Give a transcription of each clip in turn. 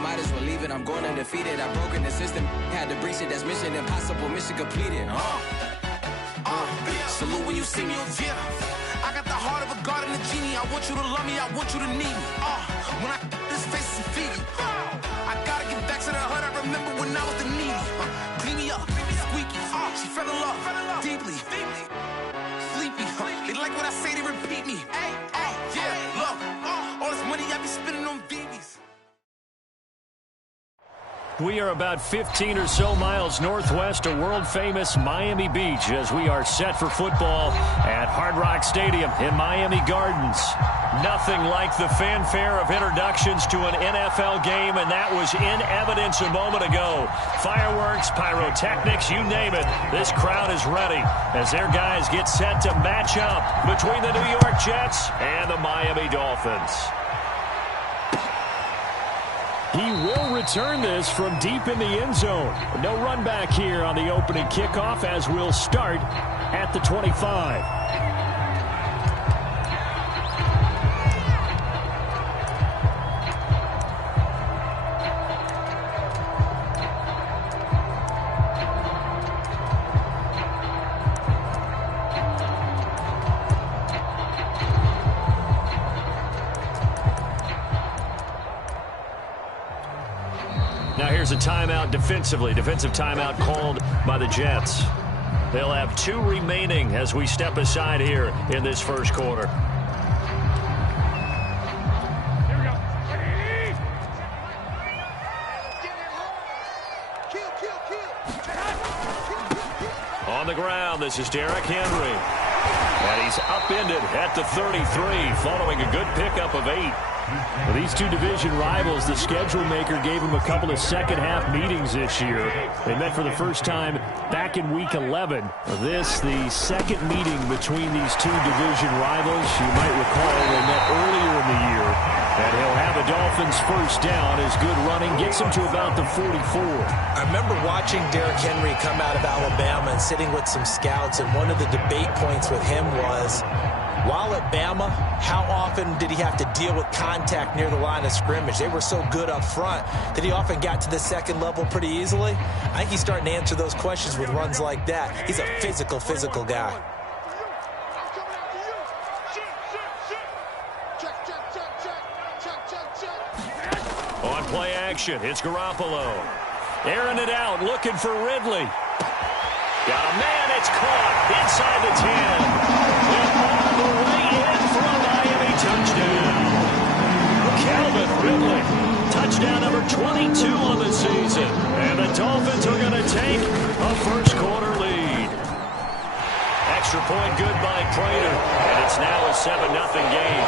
might as well leave it. I'm going undefeated. I've broken the system. Had to breach it. That's mission impossible. Mission completed. Salute when you see me. Yeah. I got the heart of a god and a genie. I want you to love me. I want you to need me. When I this face is Fiji. I gotta get back to the hood. I remember when I was the needy. Clean me up. Squeaky. She fell in love. Deeply. Sleepy. They like what I say. They repeat me. Yeah. Look. All this money I be spending on BBs. We are about 15 or so miles northwest of world-famous Miami Beach as we are set for football at Hard Rock Stadium in Miami Gardens. Nothing like the fanfare of introductions to an NFL game, and that was in evidence a moment ago. Fireworks, pyrotechnics, you name it. This crowd is ready as their guys get set to match up between the New York Jets and the Miami Dolphins. He will return this from deep in the end zone. No run back here on the opening kickoff as we'll start at the 25. Now here's a timeout defensively. Defensive timeout called by the Jets. They'll have 2 remaining as we step aside here in this first quarter. Here we go. On the ground, this is Derrick Henry. And he's upended at the 33 following a good pickup of 8. Well, these two division rivals, the schedule maker gave them a couple of second-half meetings this year. They met for the first time back in Week 11. This, the second meeting between these two division rivals. You might recall they met earlier in the year. And he'll have the Dolphins first down as good running gets him to about the 44. I remember watching Derrick Henry come out of Alabama and sitting with some scouts, and one of the debate points with him was, while at Bama, how often did he have to deal with contact near the line of scrimmage? They were so good up front that he often got to the second level pretty easily. I think he's starting to answer those questions with runs like that. He's a physical guy. On play action, it's Garoppolo. Airing it out, looking for Ridley. Got a man, it's caught inside the 10. And all the way in for a Miami touchdown. Calvin Ridley, touchdown number 22 on the season. And the Dolphins are going to take a first quarter lead. Extra point good by Prater. And it's now a 7-0 game.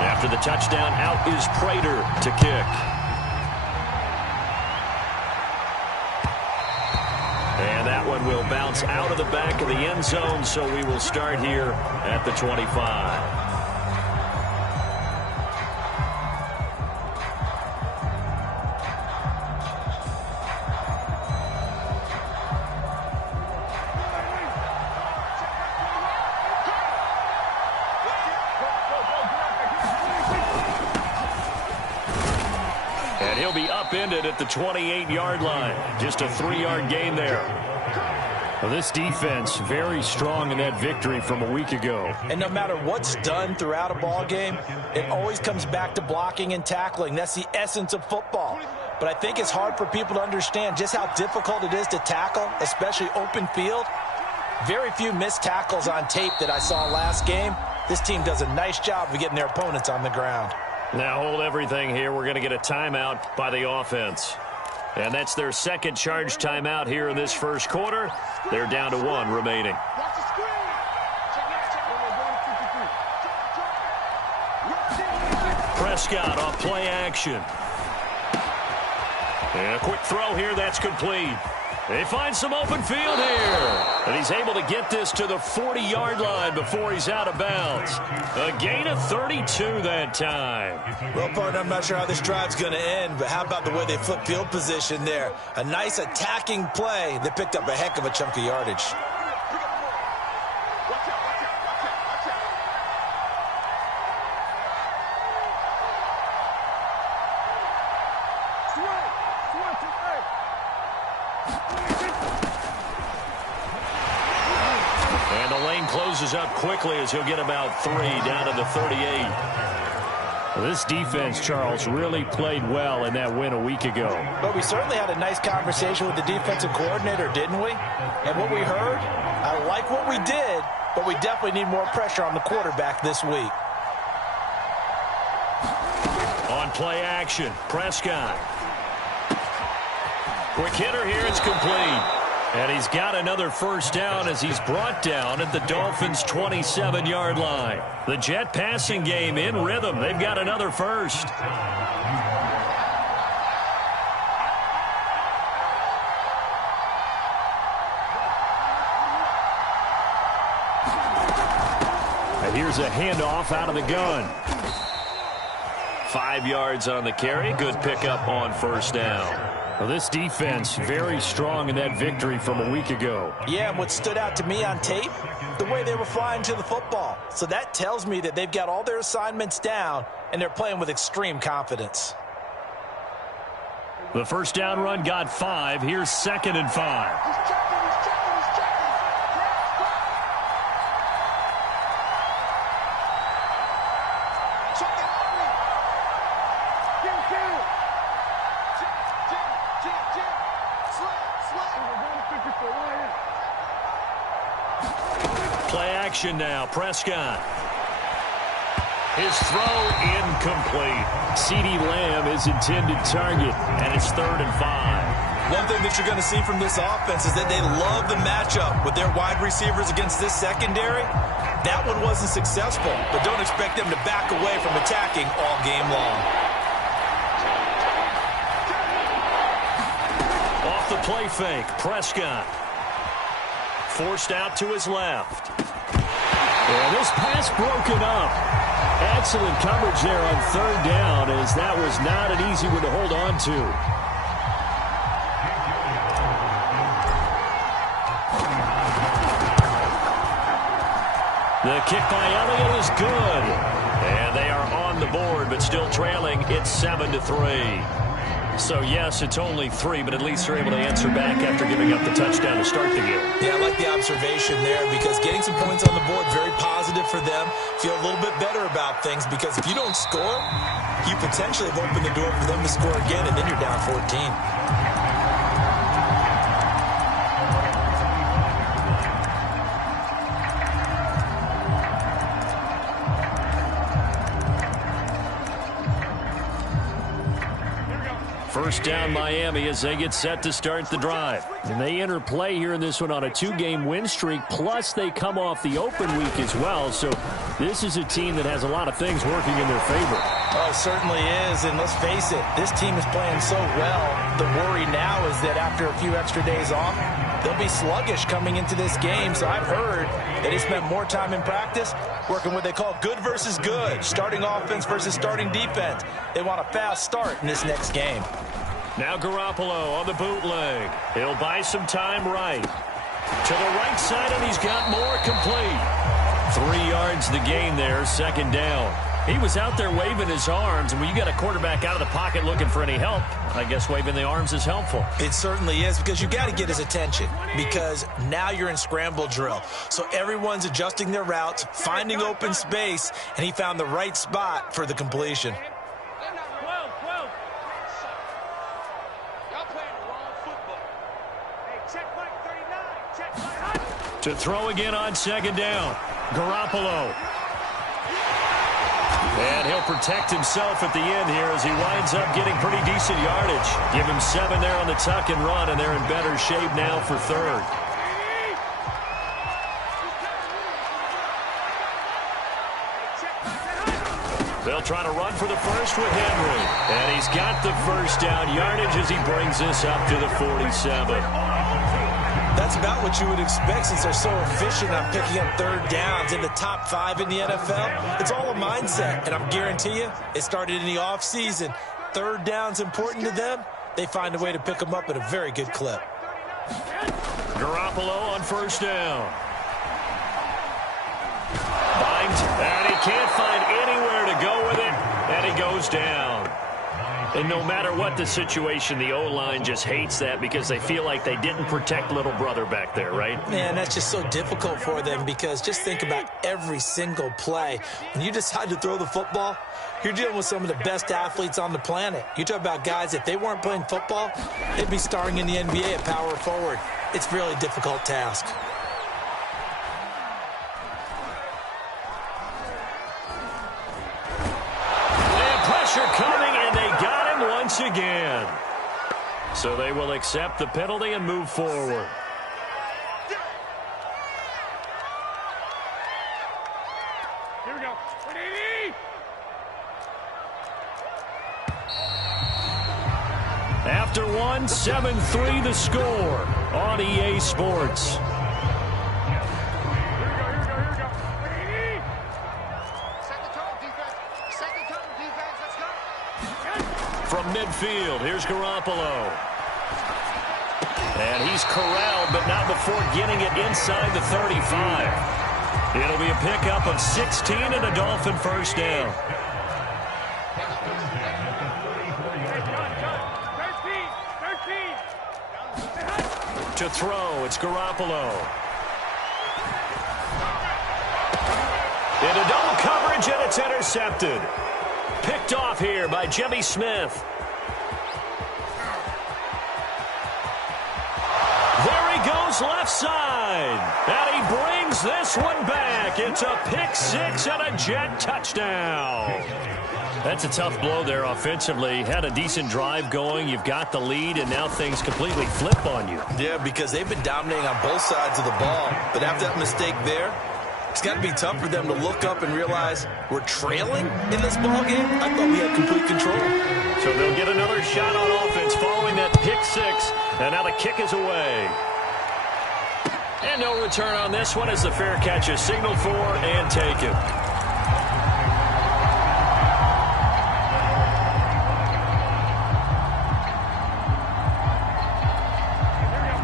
After the touchdown, out is Prater to kick. And that one will bounce out of the back of the end zone, so we will start here at the 25. He'll be upended at the 28-yard line. Just a 3-yard gain there. Well, this defense very strong in that victory from a week ago. And no matter what's done throughout a ball game, it always comes back to blocking and tackling. That's the essence of football. But I think it's hard for people to understand just how difficult it is to tackle, especially open field. Very few missed tackles on tape that I saw last game. This team does a nice job of getting their opponents on the ground. Now hold everything here. We're going to get a timeout by the offense. And that's their second charge timeout here in this first quarter. They're down to 1 remaining. Prescott off play action. And a quick throw here, that's complete. They find some open field here. And he's able to get this to the 40-yard line before he's out of bounds. A gain of 32 that time. Well, partner, I'm not sure how this drive's going to end, but how about the way they flip field position there? A nice attacking play. They picked up a heck of a chunk of yardage. Closes up quickly as he'll get about 3 down to the 38. Well, this defense, Charles, really played well in that win a week ago. But we certainly had a nice conversation with the defensive coordinator, didn't we? And what we heard, I like what we did, but we definitely need more pressure on the quarterback this week. On play action, Prescott. Quick hitter here, it's complete. And he's got another first down as he's brought down at the Dolphins' 27-yard line. The Jet passing game in rhythm. They've got another first. And here's a handoff out of the gun. 5 yards on the carry. Good pickup on first down. Well, this defense very strong in that victory from a week ago. Yeah, and what stood out to me on tape, the way they were flying to the football. So that tells me that they've got all their assignments down, and they're playing with extreme confidence. The first down run got 5. Here's 2nd and 5. Play action now, Prescott. His throw incomplete. CeeDee Lamb is intended target, and it's 3rd and 5. One thing that you're going to see from this offense is that they love the matchup with their wide receivers against this secondary. That one wasn't successful, but don't expect them to back away from attacking all game long. Off the play fake, Prescott. Forced out to his left. And this pass broken up. Excellent coverage there on 3rd down, as that was not an easy one to hold on to. The kick by Elliott is good. And they are on the board, but still trailing. It's 7-3. So, yes, it's only 3, but at least they're able to answer back after giving up the touchdown to start the game. Yeah, I like the observation there because getting some points on the board, very positive for them. Feel a little bit better about things because if you don't score, you potentially have opened the door for them to score again, and then you're down 14. First down Miami as they get set to start the drive. And they enter play here in this one on a 2-game win streak, plus they come off the open week as well. So this is a team that has a lot of things working in their favor. Oh, it certainly is, and let's face it, this team is playing so well. The worry now is that after a few extra days off, they'll be sluggish coming into this game. So I've heard that they spent more time in practice working what they call good versus good, starting offense versus starting defense. They want a fast start in this next game. Now Garoppolo on the bootleg. He'll buy some time right. To the right side, and he's got more complete. 3 yards the gain there, 2nd down. He was out there waving his arms, and when you got a quarterback out of the pocket looking for any help, I guess waving the arms is helpful. It certainly is, because you got to get his attention, because now you're in scramble drill. So everyone's adjusting their routes, finding open space, and he found the right spot for the completion. To throw again on 2nd down. Garoppolo. And he'll protect himself at the end here as he winds up getting pretty decent yardage. Give him 7 there on the tuck and run, and they're in better shape now for 3rd. They'll try to run for the first with Henry. And he's got the first down yardage as he brings this up to the 47. That's about what you would expect since they're so efficient on picking up third downs in the top 5 in the NFL. It's all a mindset, and I'm guarantee you it started in the offseason. Third down's important to them. They find a way to pick them up at a very good clip. Garoppolo on first down. Binds, and he can't find anywhere to go with it, and he goes down. And no matter what the situation, the O-line just hates that because they feel like they didn't protect little brother back there, right? Man, that's just so difficult for them because just think about every single play. When you decide to throw the football, you're dealing with some of the best athletes on the planet. You talk about guys, if they weren't playing football, they'd be starring in the NBA at power forward. It's a really difficult task. Pressure coming, and they got him once again. So they will accept the penalty and move forward. Here we go. After one, 7-3 the score on EA Sports. From midfield, here's Garoppolo. And he's corralled, but not before getting it inside the 35. It'll be a pickup of 16 and a Dolphin first down. To throw, it's Garoppolo. Into double coverage, and it's intercepted. Picked off here by Jimmy Smith. There he goes left side. And he brings this one back. It's a pick six and a jet touchdown. That's a tough blow there offensively. Had a decent drive going. You've got the lead, and now things completely flip on you. Yeah, because they've been dominating on both sides of the ball. But after that mistake there, it's got to be tough for them to look up and realize we're trailing in this ball game. I thought we had complete control. So they'll get another shot on offense following that pick six, and now the kick is away. And no return on this one as the fair catch is signaled for and taken.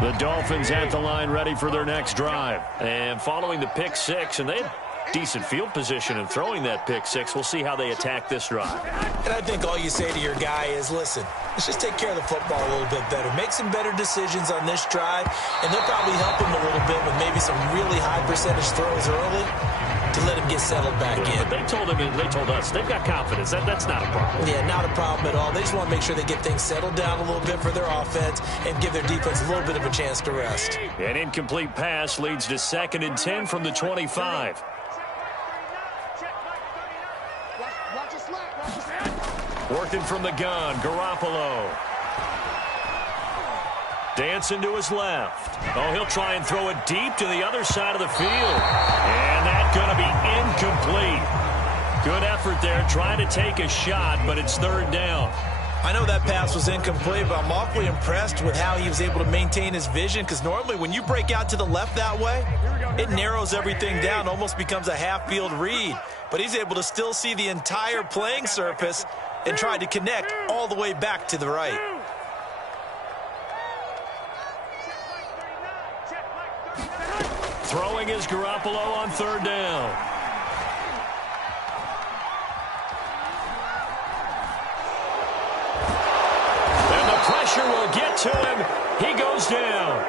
The Dolphins at the line ready for their next drive. And following the pick six, and they had decent field position in throwing that pick six. We'll see how they attack this drive. And I think all you say to your guy is, listen, let's just take care of the football a little bit better. Make some better decisions on this drive, and they'll probably help him a little bit with maybe some really high percentage throws early to let him get settled back in. But they told us they've got confidence. That's not a problem. Yeah, not a problem at all. They just want to make sure they get things settled down a little bit for their offense and give their defense a little bit of a chance to rest. An incomplete pass leads to 2nd and 10 from the 25. Working from the gun, Garoppolo. Dancing to his left. Oh, he'll try and throw it deep to the other side of the field. And that's going to be incomplete. Good effort there, trying to take a shot, but it's 3rd down. I know that pass was incomplete, but I'm awfully impressed with how he was able to maintain his vision, because normally when you break out to the left that way, it narrows everything down, almost becomes a half-field read. But he's able to still see the entire playing surface and try to connect all the way back to the right. Throwing is Garoppolo on 3rd down. And the pressure will get to him. He goes down.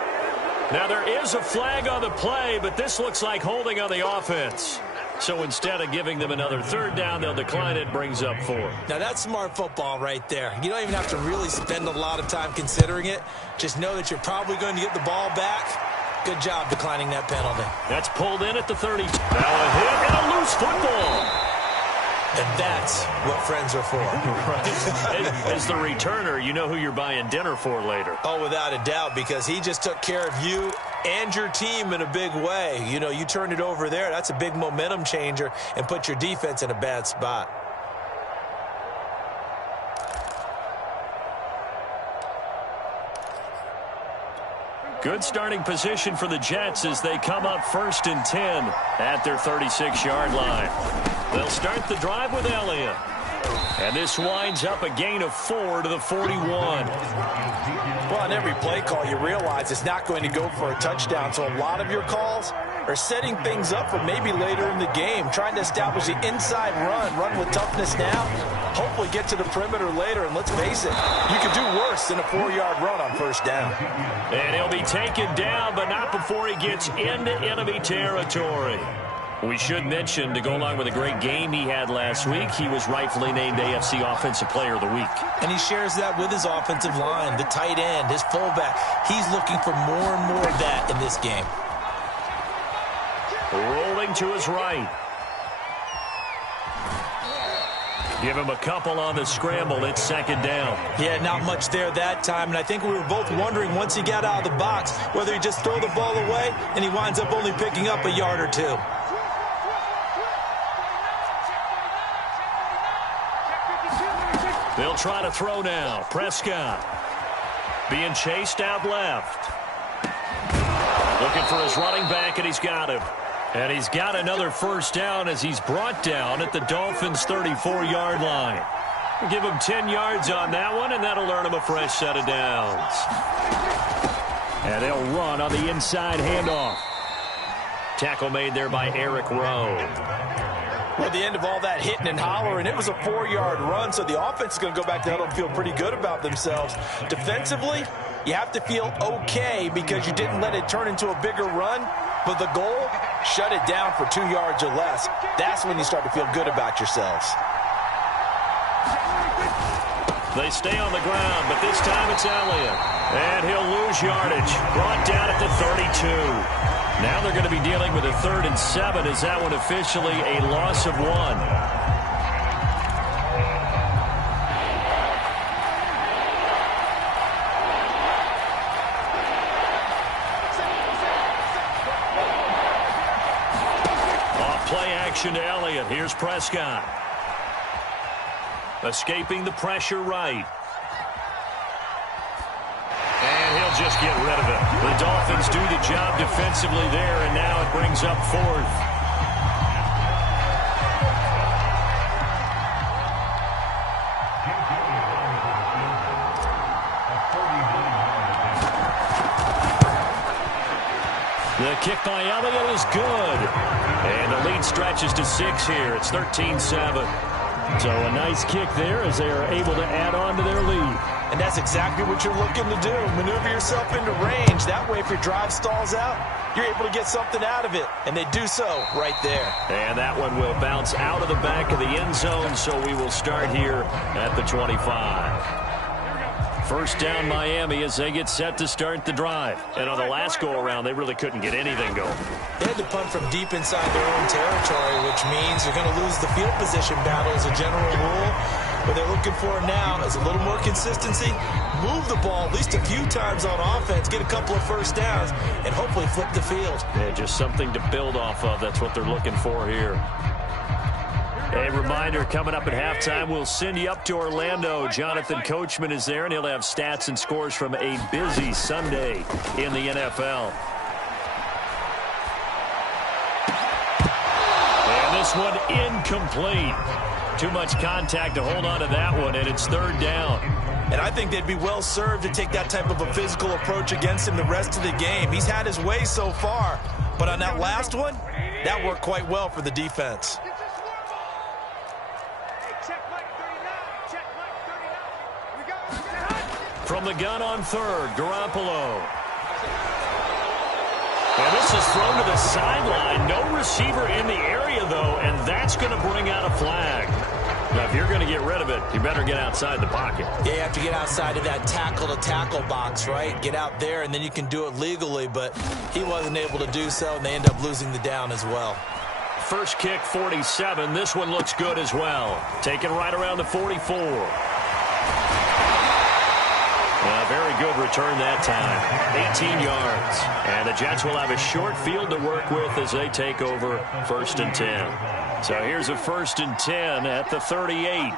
Now there is a flag on the play, but this looks like holding on the offense. So instead of giving them another 3rd down, they'll decline it, brings up 4. Now that's smart football right there. You don't even have to really spend a lot of time considering it. Just know that you're probably going to get the ball back. Good job declining that penalty. That's pulled in at the 30. Now a hit and a loose football. And that's what friends are for. Right. As the returner, you know who you're buying dinner for later. Oh, without a doubt, because he just took care of you and your team in a big way. You know, you turned it over there. That's a big momentum changer and put your defense in a bad spot. Good starting position for the Jets as they come up 1st and 10 at their 36-yard line. They'll start the drive with Elliott. And this winds up a gain of 4 to the 41. Well, on every play call, you realize it's not going to go for a touchdown. So a lot of your calls are setting things up for maybe later in the game, trying to establish the inside run with toughness now, hopefully get to the perimeter later. And let's face it, you could do worse than a 4-yard run on 1st down. And he'll be taken down, but not before he gets into enemy territory. We should mention, to go along with a great game he had last week, he was rightfully named AFC Offensive Player of the Week. And he shares that with his offensive line, the tight end, his fullback. He's looking for more and more of that in this game. Rolling to his right. Give him a couple on the scramble. It's 2nd down. Yeah, not much there that time. And I think we were both wondering once he got out of the box whether he just throw the ball away and he winds up only picking up a yard or 2. They'll try to throw now. Prescott being chased out left. Looking for his running back, and he's got him. And he's got another 1st down as he's brought down at the Dolphins' 34-yard line. Give him 10 yards on that one, and that'll earn him a fresh set of downs. And they'll run on the inside handoff. Tackle made there by Eric Rowe. Well, at the end of all that hitting and hollering, it was a 4-yard run, so the offense is going to go back to huddle and feel pretty good about themselves. Defensively, you have to feel okay because you didn't let it turn into a bigger run, but the goal, shut it down for 2 yards or less. That's when you start to feel good about yourselves. They stay on the ground, but this time it's Elliott. And he'll lose yardage. Brought down at the 32. Now they're going to be dealing with a 3rd and 7. Is that one officially a loss of 1? Off play action to Elliott. Here's Prescott. Escaping the pressure right. And he'll just get rid of it. The Dolphins do the job defensively there, and now it brings up 4th. The kick by Elliott is good. And the lead stretches to 6 here. It's 13-7. So a nice kick there as they are able to add on to their lead. And that's exactly what you're looking to do. Maneuver yourself into range. That way, if your drive stalls out, you're able to get something out of it. And they do so right there. And that one will bounce out of the back of the end zone, so we will start here at the 25. 1st down Miami as they get set to start the drive. And on the last go-around, they really couldn't get anything going. They had to punt from deep inside their own territory, which means you're going to lose the field position battle as a general rule. What they're looking for now is a little more consistency, move the ball at least a few times on offense, get a couple of 1st downs, and hopefully flip the field. Yeah, just something to build off of. That's what they're looking for here. A reminder, coming up at halftime, we'll send you up to Orlando. Jonathan Coachman is there, and he'll have stats and scores from a busy Sunday in the NFL. And this one incomplete. Too much contact to hold on to that one, and it's 3rd down. And I think they'd be well served to take that type of a physical approach against him the rest of the game. He's had his way so far, but on that last one, that worked quite well for the defense. From the gun on 3rd, Garoppolo. And this is thrown to the sideline. No receiver in the area, though, and that's going to bring out a flag. Now, if you're going to get rid of it, you better get outside the pocket. Yeah, you have to get outside of that tackle-to-tackle box, right? Get out there, and then you can do it legally, but he wasn't able to do so, and they end up losing the down as well. First kick, 47. This one looks good as well. Taken right around the 44. Very good return that time. 18 yards. And the Jets will have a short field to work with as they take over 1st and 10. So here's a 1st and 10 at the 38.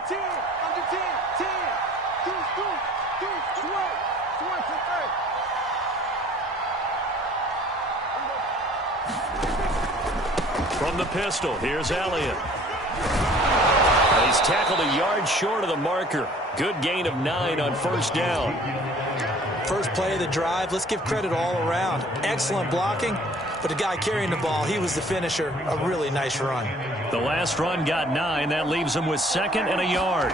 From the pistol, here's Elliott. He's tackled a yard short of the marker. Good gain of 9 on first down. First play of the drive, let's give credit all around. Excellent blocking, but the guy carrying the ball, he was the finisher. A really nice run. The last run got 9. That leaves him with 2nd and a yard.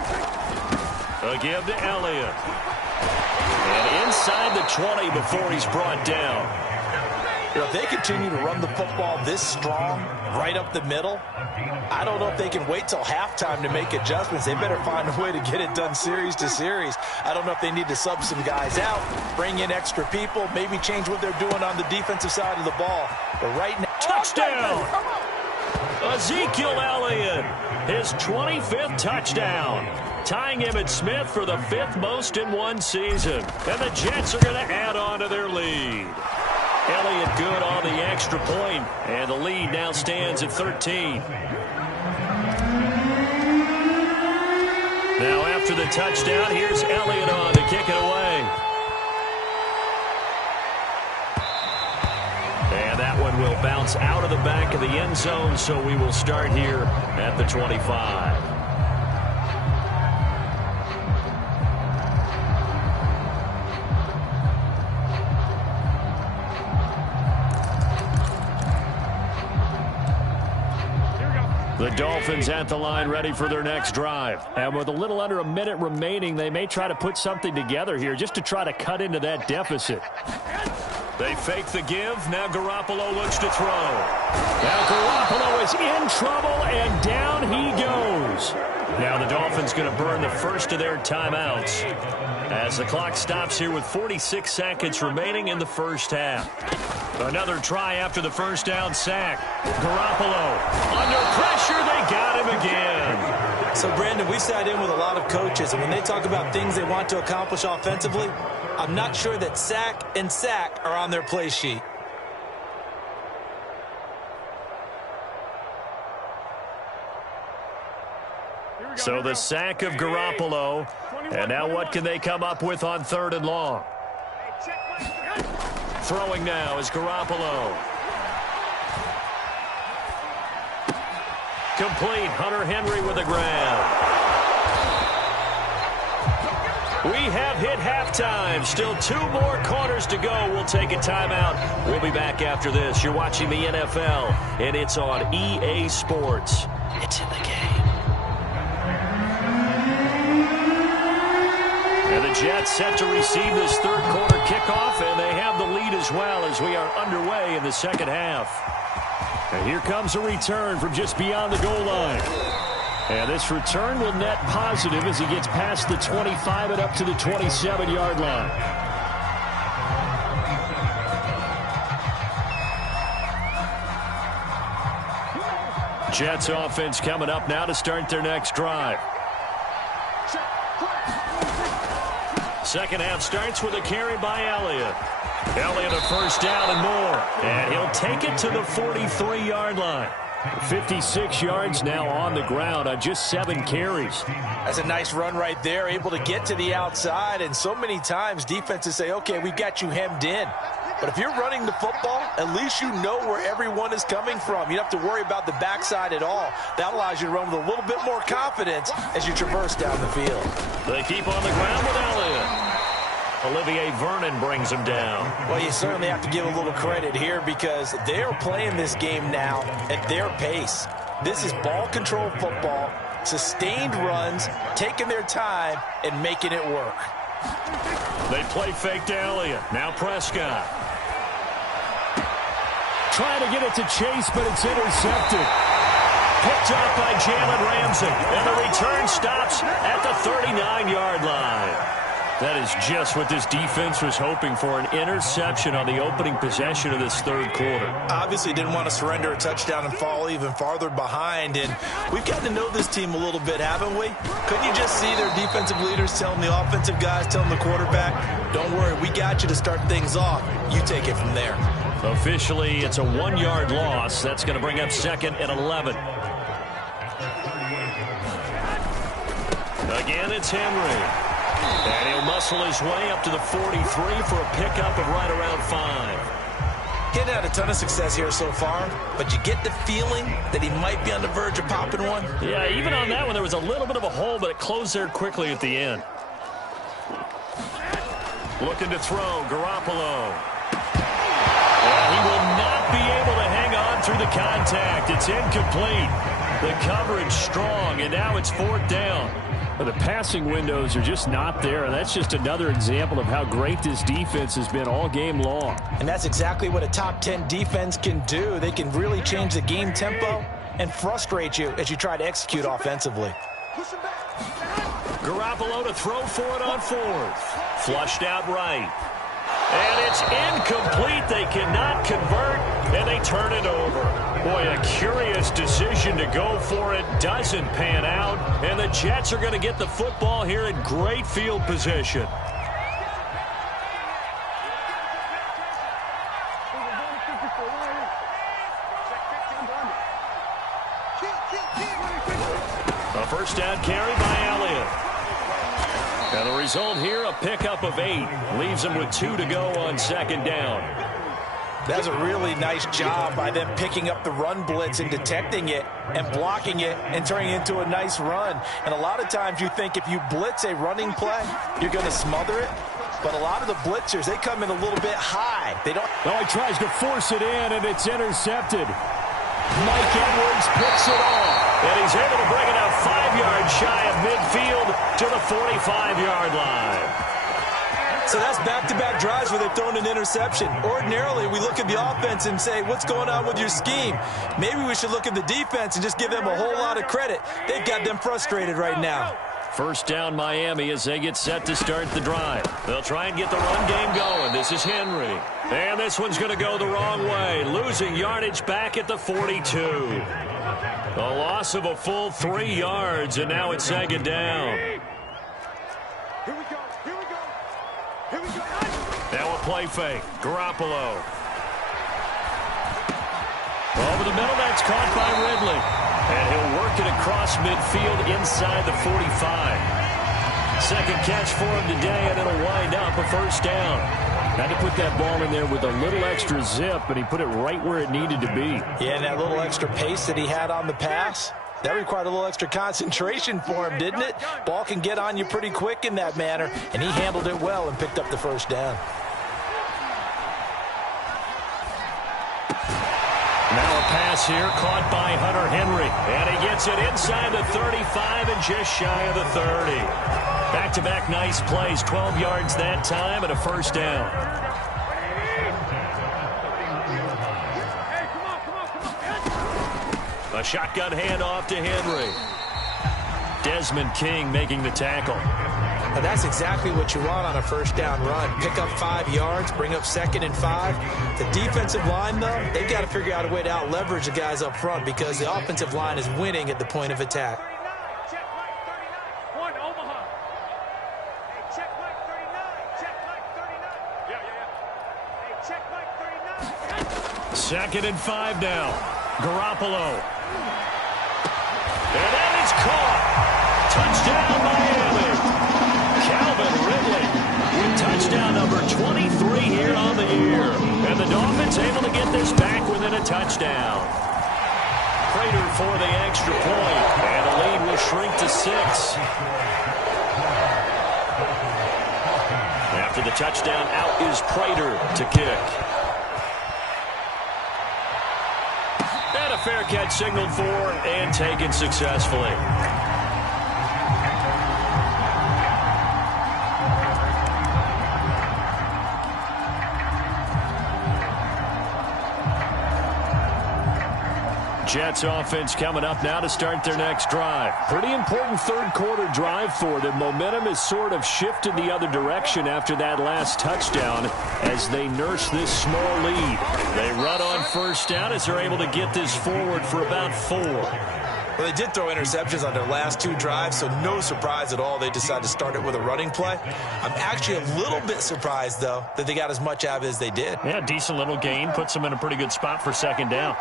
A give to Elliott. And inside the 20 before he's brought down. You know, if they continue to run the football this strong, right up the middle, I don't know if they can wait till halftime to make adjustments. They better find a way to get it done series to series. I don't know if they need to sub some guys out, bring in extra people, maybe change what they're doing on the defensive side of the ball. But right now, touchdown! Ezekiel Elliott, his 25th touchdown. Tying Emmitt Smith for the 5th most in one season. And the Jets are going to add on to their lead. Elliott good on the extra point, and the lead now stands at 13. Now after the touchdown, here's Elliott on to kick it away. And that one will bounce out of the back of the end zone, so we will start here at the 25. The Dolphins at the line ready for their next drive. And with a little under a minute remaining, they may try to put something together here just to try to cut into that deficit. They fake the give. Now Garoppolo looks to throw. Now Garoppolo is in trouble, and down he goes. Now the Dolphins going to burn the first of their timeouts as the clock stops here with 46 seconds remaining in the first half. Another try after the first down sack. Garoppolo under pressure. They got him again. So, Brandon, we sat in with a lot of coaches, and when they talk about things they want to accomplish offensively, I'm not sure that sack and sack are on their play sheet. So the sack of Garoppolo, and now what can they come up with on 3rd and long? Throwing now is Garoppolo. Complete. Hunter Henry with a grab. We have hit halftime. Still 2 more quarters to go. We'll take a timeout. We'll be back after this. You're watching the NFL, and it's on EA Sports. It's in the game. And the Jets set to receive this 3rd quarter kickoff, and they have the lead as well as we are underway in the second half. And here comes a return from just beyond the goal line. And this return will net positive as he gets past the 25 and up to the 27-yard line. Jets offense coming up now to start their next drive. Second half starts with a carry by Elliott. Elliott a first down and more. And he'll take it to the 43-yard line. 56 yards now on the ground on just 7 carries. That's a nice run right there, able to get to the outside. And so many times defenses say, okay, we've got you hemmed in. But if you're running the football, at least you know where everyone is coming from. You don't have to worry about the backside at all. That allows you to run with a little bit more confidence as you traverse down the field. They keep on the ground with Elliott. Olivier Vernon brings him down. Well, you certainly have to give a little credit here because they're playing this game now at their pace. This is ball control football, sustained runs, taking their time, and making it work. They play fake to Elliott. Now Prescott. Trying to get it to Chase, but it's intercepted. Picked up by Jalen Ramsey. And the return stops at the 39-yard line. That is just what this defense was hoping for, an interception on the opening possession of this 3rd quarter. Obviously didn't want to surrender a touchdown and fall even farther behind. And we've gotten to know this team a little bit, haven't we? Couldn't you just see their defensive leaders telling the offensive guys, telling the quarterback, don't worry, we got you to start things off. You take it from there. Officially, it's a 1-yard loss. That's going to bring up 2nd and 11. Again, it's Henry. And he'll muscle his way up to the 43 for a pickup of right around 5. He hadn't had a ton of success here so far, but you get the feeling that he might be on the verge of popping one. Yeah, even on that one, there was a little bit of a hole, but it closed there quickly at the end. Looking to throw, Garoppolo. And he will not be able to hang on through the contact. It's incomplete. The coverage strong, and now it's 4th down. Well, the passing windows are just not there. That's just another example of how great this defense has been all game long. And that's exactly what a top 10 defense can do. They can really change the game tempo and frustrate you as you try to execute offensively. Garoppolo to throw for it on 4th. Flushed out right. And it's incomplete. They cannot convert, and they turn it over. Boy, a curious decision to go for it. Doesn't pan out, and the Jets are going to get the football here in great field position. A first down carry by Elliott. And the result here, a pickup of 8. Leaves them with 2 to go on 2nd down. That's a really nice job by them picking up the run blitz and detecting it and blocking it and turning it into a nice run. And a lot of times you think if you blitz a running play, you're going to smother it. But a lot of the blitzers, they come in a little bit high. They don't. Oh, he tries to force it in, and it's intercepted. Mike Edwards picks it off. And he's able to bring it out 5 yards shy of midfield to the 45-yard line. So that's back-to-back drives where they've thrown an interception. Ordinarily, we look at the offense and say, what's going on with your scheme? Maybe we should look at the defense and just give them a whole lot of credit. They've got them frustrated right now. First down Miami as they get set to start the drive. They'll try and get the run game going. This is Henry. And this one's going to go the wrong way. Losing yardage back at the 42. A loss of a full 3 yards, and now it's 2nd down. Here we go. Here we go. Here we go. Now a play fake. Garoppolo. Over the middle, that's caught by Ridley. And he'll work it across midfield inside the 45. Second catch for him today, and it'll wind up a first down. Had to put that ball in there with a little extra zip, and he put it right where it needed to be. Yeah, and that little extra pace that he had on the pass, that required a little extra concentration for him, didn't it? Ball can get on you pretty quick in that manner, and he handled it well and picked up the first down. Now a pass here caught by Hunter Henry. And he gets it inside the 35 and just shy of the 30. Back-to-back nice plays, 12 yards that time and a first down. A shotgun handoff to Henry. Desmond King making the tackle. Now that's exactly what you want on a first down run. Pick up 5 yards, bring up 2nd and 5. The defensive line, though, they've got to figure out a way to out-leverage the guys up front because the offensive line is winning at the point of attack. Second and 5 now. Garoppolo. And that is caught. Touchdown, Miami. Calvin Ridley with touchdown number 23 here on the year. And the Dolphins able to get this back within a touchdown. Prater for the extra point. And the lead will shrink to 6. After the touchdown, out is Prater to kick. And a fair catch signaled for and taken successfully. Jets offense coming up now to start their next drive. Pretty important third-quarter drive for them. Momentum has sort of shifted the other direction after that last touchdown as they nurse this small lead. They run on first down as they're able to get this forward for about 4. Well, they did throw interceptions on their last 2 drives, so no surprise at all they decided to start it with a running play. I'm actually a little bit surprised, though, that they got as much out of it as they did. Yeah, decent little gain. Puts them in a pretty good spot for second down.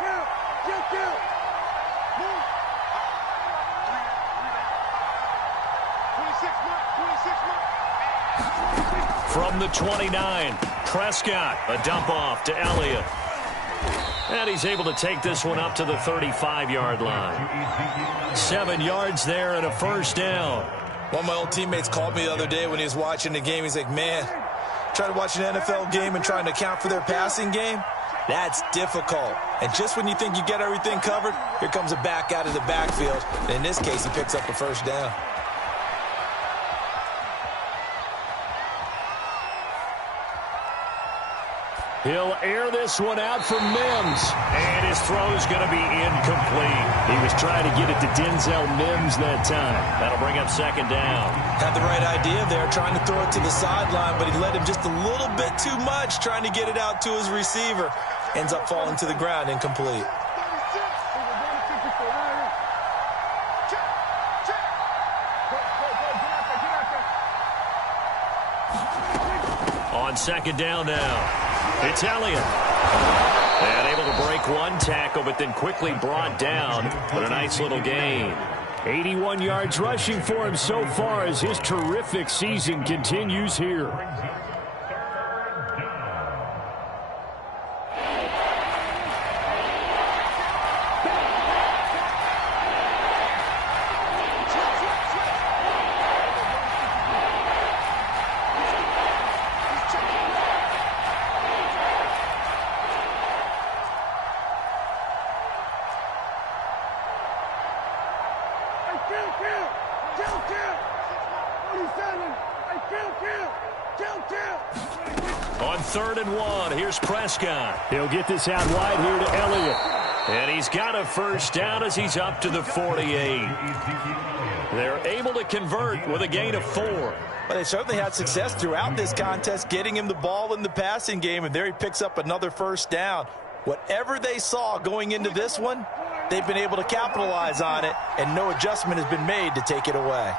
From the 29, Prescott, a dump off to Elliott. And he's able to take this one up to the 35-yard line. 7 yards there and a first down. One of my old teammates called me the other day when he was watching the game. He's like, man, trying to watch an NFL game and trying to account for their passing game, that's difficult. And just when you think you get everything covered, here comes a back out of the backfield. And in this case, he picks up a first down. He'll air this one out for Mims. And his throw's going to be incomplete. He was trying to get it to Denzel Mims that time. That'll bring up second down. Had the right idea there, trying to throw it to the sideline, but he let him just a little bit too much, trying to get it out to his receiver. Ends up falling to the ground, incomplete. On second down now. It's Elliott. And able to break one tackle, but then quickly brought down. But a nice little gain. 81 yards rushing for him so far as his terrific season continues here. On 3rd and 1, here's Prescott. He'll get this out wide here to Elliott. And he's got a first down as he's up to the 48. They're able to convert with a gain of 4. But they certainly had success throughout this contest, getting him the ball in the passing game, and there he picks up another first down. Whatever they saw going into this one, they've been able to capitalize on it, and no adjustment has been made to take it away.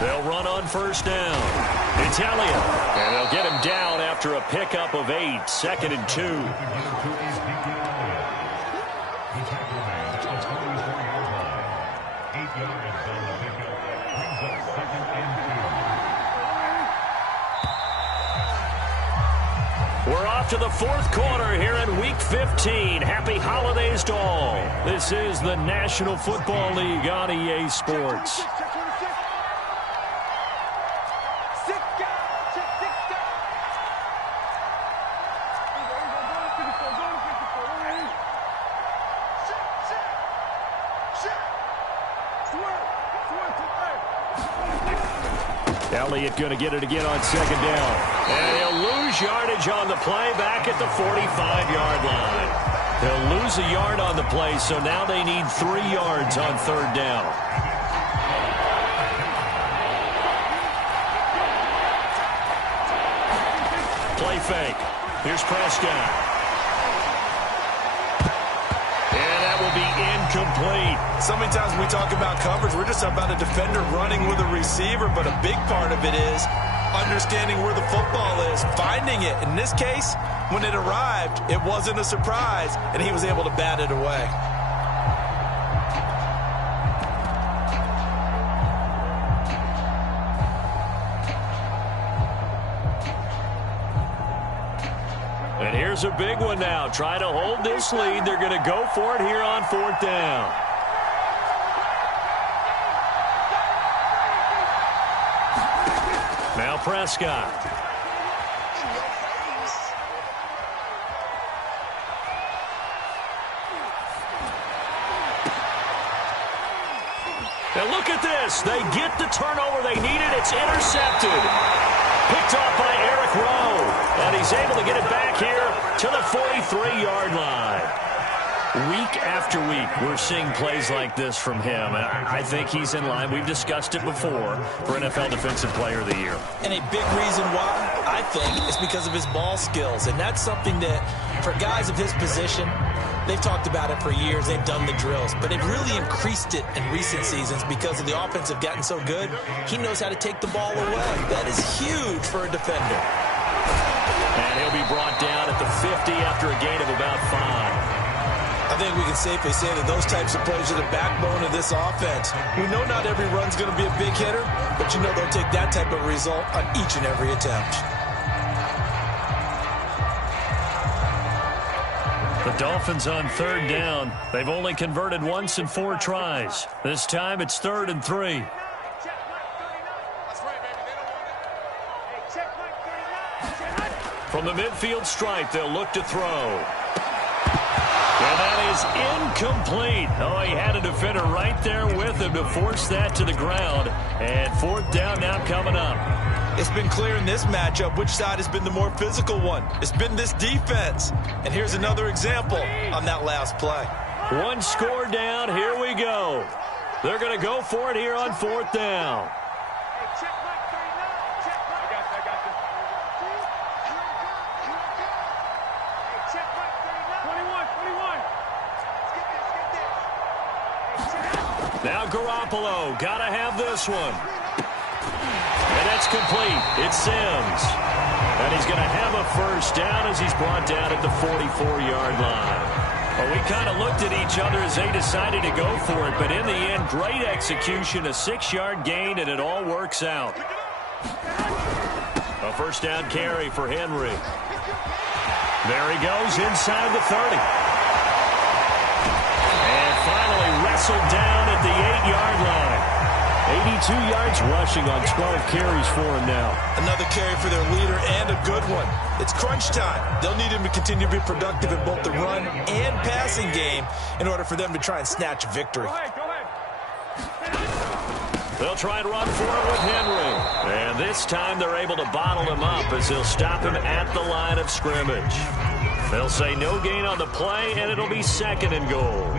They'll run on first down. It's Elliott. And they'll get him down after a pickup of 8. 2nd and 2. We're off to the 4th quarter here in Week 15. Happy holidays to all. This is the National Football League on EA Sports. Elliott going to get it again on 2nd down. And he'll lose yardage on the play back at the 45-yard line. He'll lose a yard on the play, so now they need 3 yards on 3rd down. Play fake. Here's Prescott. Incomplete. So many times when we talk about coverage, we're just about a defender running with a receiver, but a big part of it is understanding where the football is, finding it. In this case, when it arrived, it wasn't a surprise, and he was able to bat it away. And here's a big one now. Trying to hold this lead. They're going to go for it here on 4th down. Now Prescott. And look at this. They get the turnover they needed. It's intercepted. Picked off by Eric Rowe. And he's able to get it back here to the 43-yard line. Week after week, we're seeing plays like this from him. And I think he's in line. We've discussed it before for NFL Defensive Player of the Year. And a big reason why, I think, is because of his ball skills. And that's something that, for guys of his position, they've talked about it for years. They've done the drills. But they've really increased it in recent seasons because of the offense have gotten so good. He knows how to take the ball away. That is huge for a defender. And he'll be brought down at the 50 after a gain of about 5. I think we can safely say that those types of plays are the backbone of this offense. We know not every run's going to be a big hitter, but you know they'll take that type of result on each and every attempt. The Dolphins on third down. They've only converted once in 4 tries. This time it's 3rd and 3. From the midfield stripe, they'll look to throw. And that is incomplete. Oh, he had a defender right there with him to force that to the ground. And 4th down now coming up. It's been clear in this matchup which side has been the more physical one. It's been this defense. And here's another example on that last play. 1 score down. Here we go. They're going to go for it here on 4th down. Now Garoppolo, got to have this one. And that's complete. It's Sims. And he's going to have a 1st down as he's brought down at the 44-yard line. Well, we kind of looked at each other as they decided to go for it, but in the end, great execution, a 6-yard gain, and it all works out. A 1st down carry for Henry. There he goes inside the 30. And finally wrestled down at the 8-yard line. 82 yards rushing on 12 carries for him now. Another carry for their leader and a good one. It's crunch time. They'll need him to continue to be productive in both the run and passing game in order for them to try and snatch a victory. They'll try and run for it with Henry. And this time they're able to bottle him up as they'll stop him at the line of scrimmage. They'll say no gain on the play, and it'll be 2nd and goal.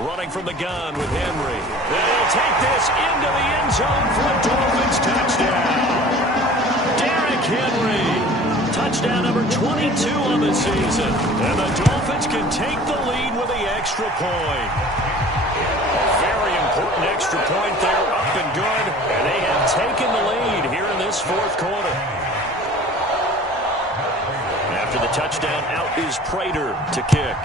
Running from the gun with Henry. And he'll take this into the end zone for a Dolphins touchdown. Derrick Henry. Touchdown number 22 on the season. And the Dolphins can take the lead with the extra point. A very important extra point there, up and good. And they have taken the lead here in this 4th quarter. After the touchdown, out is Prater to kick.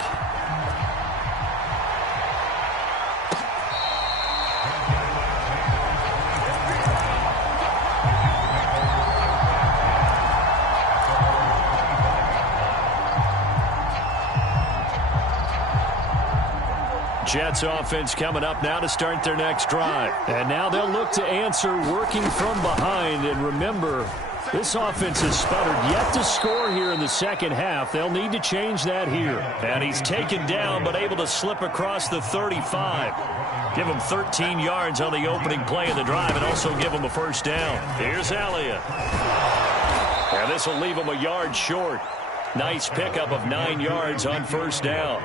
Jets offense coming up now to start their next drive. And now they'll look to answer working from behind. And remember, this offense has sputtered yet to score here in the 2nd half. They'll need to change that here. And he's taken down but able to slip across the 35. Give him 13 yards on the opening play of the drive and also give him a 1st down. Here's Elliott. And this will leave him a yard short. Nice pickup of 9 yards on 1st down.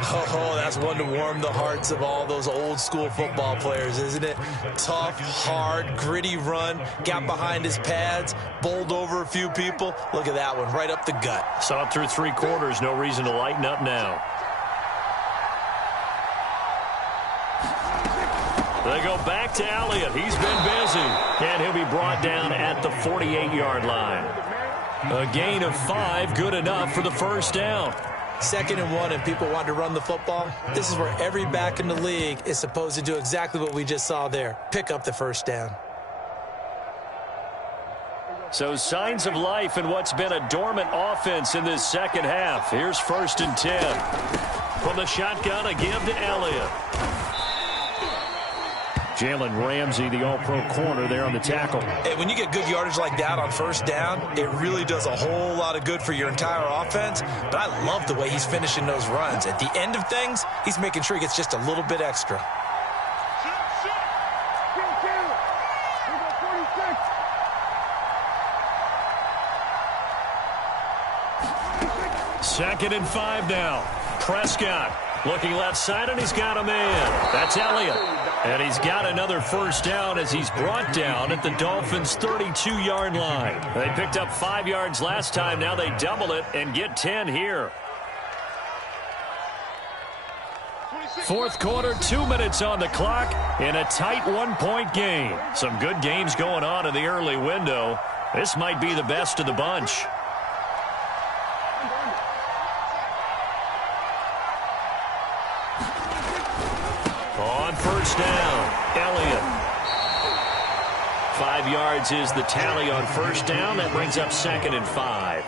Oh, that's one to warm the hearts of all those old school football players, isn't it? Tough, hard, gritty run, got behind his pads, bowled over a few people. Look at that one, right up the gut. Saw it through 3 quarters, no reason to lighten up now. They go back to Elliott. He's been busy. And he'll be brought down at the 48-yard line. A gain of 5, good enough for the 1st down. 2nd and 1 and people want to run the football. This is where every back in the league is supposed to do exactly what we just saw there. Pick up the 1st down. So signs of life in what's been a dormant offense in this 2nd half. Here's 1st and 10. From the shotgun, a give to Elliott. Jalen Ramsey, the all-pro corner there on the tackle. Hey, when you get good yardage like that on 1st down, it really does a whole lot of good for your entire offense. But I love the way he's finishing those runs. At the end of things, he's making sure he gets just a little bit extra. Second and 5 now. Prescott looking left side, and he's got a man. That's Elliott. And he's got another 1st down as he's brought down at the Dolphins' 32-yard line. They picked up 5 yards last time. Now they double it and get 10 here. 4th quarter, 2 minutes on the clock in a tight 1-point game. Some good games going on in the early window. This might be the best of the bunch. On first down, Elliott. 5 yards is the tally on first down. That brings up 2nd and 5.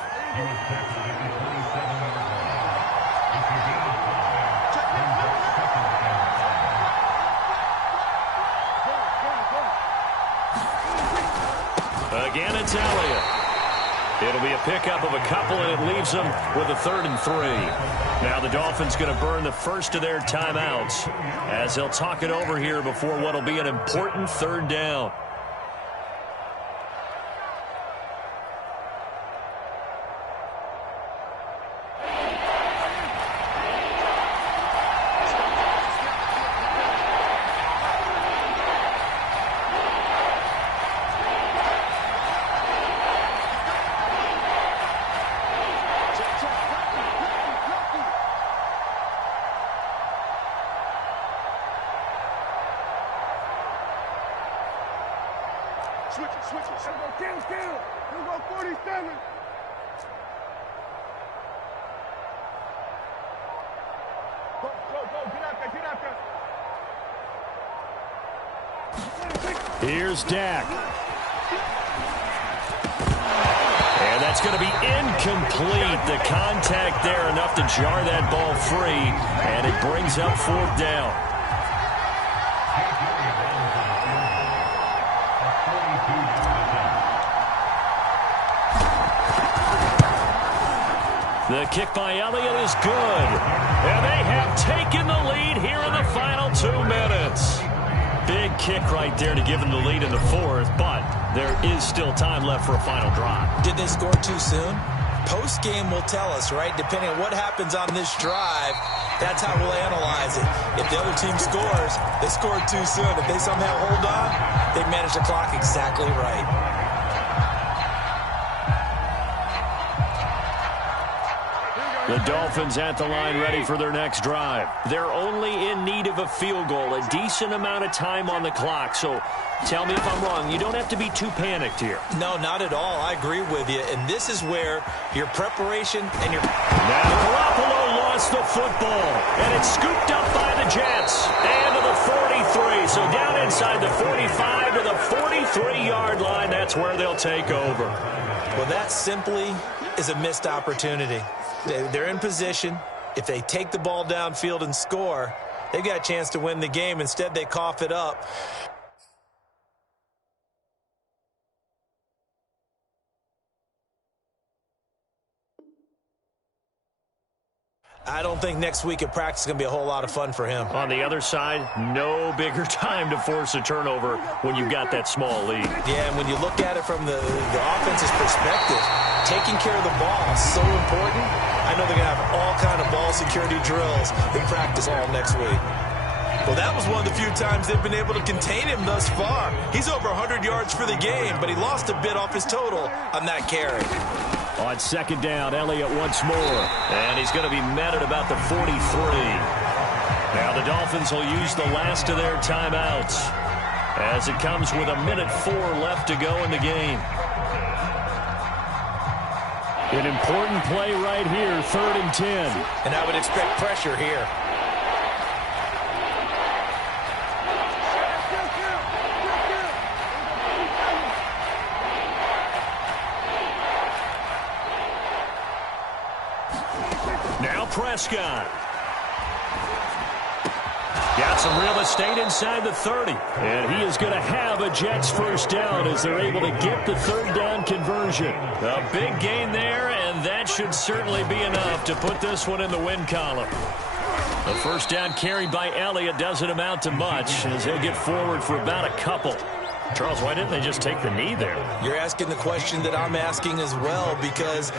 Again, it's Elliott. It'll be a pickup of a couple, and it leaves them with a 3rd and 3. Now the Dolphins going to burn the first of their timeouts as they'll talk it over here before what will be an important 3rd down. Switch it. Here we go, 47. Go. Get out there. Here's Dak. And that's going to be incomplete. The contact there enough to jar that ball free, and it brings up 4th down. The kick by Elliott is good. And they have taken the lead here in the final 2 minutes. Big kick right there to give them the lead in the 4th, but there is still time left for a final drive. Did they score too soon? Post-game will tell us, right? Depending on what happens on this drive, that's how we'll analyze it. If the other team scores, they scored too soon. If they somehow hold on, they manage the clock exactly right. The Dolphins at the line ready for their next drive. They're only in need of a field goal, a decent amount of time on the clock. So tell me if I'm wrong. You don't have to be too panicked here. No, not at all. I agree with you. And this is where your preparation and your... Now Garoppolo lost the football, and it's scooped up by the Jets. And to the 43. So down inside the 45 to the 43-yard line. That's where they'll take over. Well, that simply is a missed opportunity. They're in position. If they take the ball downfield and score, they've got a chance to win the game. Instead, they cough it up. I don't think next week at practice is going to be a whole lot of fun for him. On the other side, no bigger time to force a turnover when you've got that small lead. Yeah, and when you look at it from the offense's perspective, taking care of the ball is so important. I know they're going to have all kind of ball security drills in practice all next week. Well, that was one of the few times they've been able to contain him thus far. He's over 100 yards for the game, but he lost a bit off his total on that carry. On 2nd down, Elliott once more. And he's going to be met at about the 43. Now the Dolphins will use the last of their timeouts as it comes with 1:04 left to go in the game. An important play right here, 3rd and 10. And I would expect pressure here. Now Prescott. Got some real estate inside the 30. And he is going to have a Jets first down as they're able to get the 3rd down conversion. A big gain there, and that should certainly be enough to put this one in the win column. The first down carried by Elliott doesn't amount to much as he'll get forward for about a couple. Charles, why didn't they just take the knee there? You're asking the question that I'm asking as well, because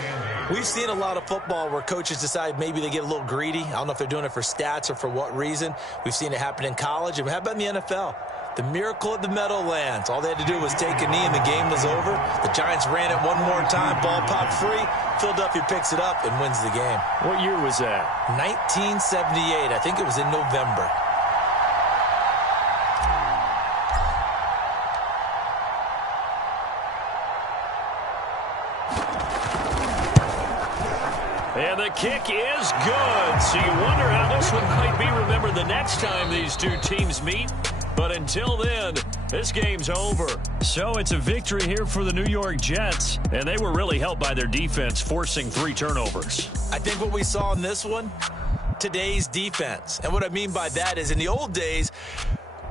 we've seen a lot of football where coaches decide maybe they get a little greedy. I don't know if they're doing it for stats or for what reason. We've seen it happen in college. And how about in the NFL? The miracle at the Meadowlands. All they had to do was take a knee and the game was over. The Giants ran it one more time. Ball popped free. Philadelphia picks it up and wins the game. What year was that? 1978. I think it was in November. And the kick is good. So you wonder how this one might be remembered the next time these two teams meet. But until then, this game's over. So it's a victory here for the New York Jets. And they were really helped by their defense, forcing 3 turnovers. I think what we saw in this one, today's defense. And what I mean by that is in the old days,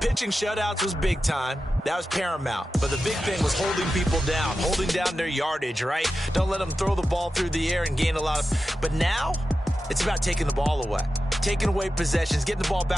pitching shutouts was big time. That was paramount. But the big thing was holding people down, holding down their yardage, right? Don't let them throw the ball through the air and gain a lot of... But now, it's about taking the ball away, taking away possessions, getting the ball back